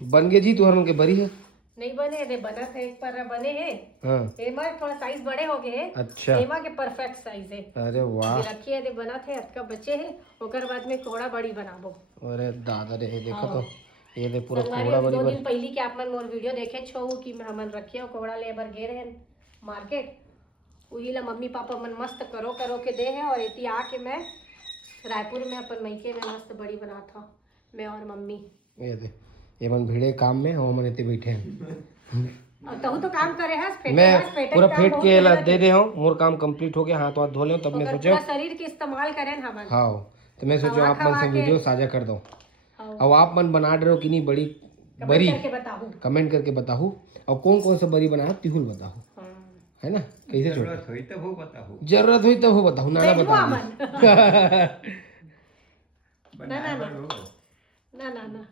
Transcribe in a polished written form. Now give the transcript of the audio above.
बन गए जी तुहर उनके बरी है नहीं बने थे, बना थे एक पर बने हैं। हाँ एमा थोड़ा साइज बड़े हो गए हैं। अच्छा एमा के परफेक्ट साइज है। अरे वाह अभी रखिए थे बना थे अटका बचे हैं। ओकर बाद में कोड़ा बड़ी बनाबो। अरे दादा रे देखो हाँ। तो ये दे पूरा संगवारी कोहड़ा अभी बरी 2 बर दिन पहली के आप मन मोर वीडियो देखे छो कि हमन रखियो कोड़ा ले बर गे रहे मार्केट। वही ला मम्मी पापा मन मस्त करो करो के दे है और इति आके मैं रायपुर में अपन मैके में मस्त बड़ी बना था मैं और मम्मी। ये मन भिड़े काम में हम मन इतने बैठे हैं और तहु तो काम करे हस फेटे मैं हस फेटे पूरा काम फेट बहुत के ला मेहनत दे है। दे हूँ मोर काम कंप्लीट हो गया हाथ वाथ धो ले तब मैं ओकर सोचे पूरा शरीर के इस्तेमाल करें हमन। हाँ तो मैं सोचो खवा आप मन खवा से के वीडियो साझा कर दो हाँ। अब आप मन बना रहे हो कि नहीं बड़ी कमेंट बरी करके बताऊं। कमेंट करके बताओ और कौन कौन सा बरी बनाया तिहुल बताओ हाँ। है ना कैसे छोड़ जरूरत हुई तो वो बताओ जरूरत हुई तब वो बताओ नाना भेजबो बता हमन। दी ना ना बनाए ना बर हो। ना ना ना